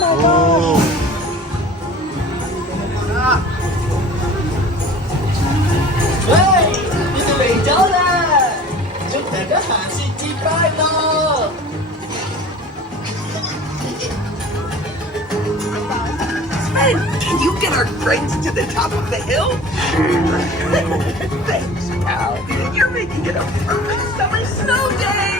my god! Hey, 你哋嚟咗啦！祝大家下次節快樂！ Can you get our friends to the top of the hill? Thanks, pal. You're making it a perfect summer snow day!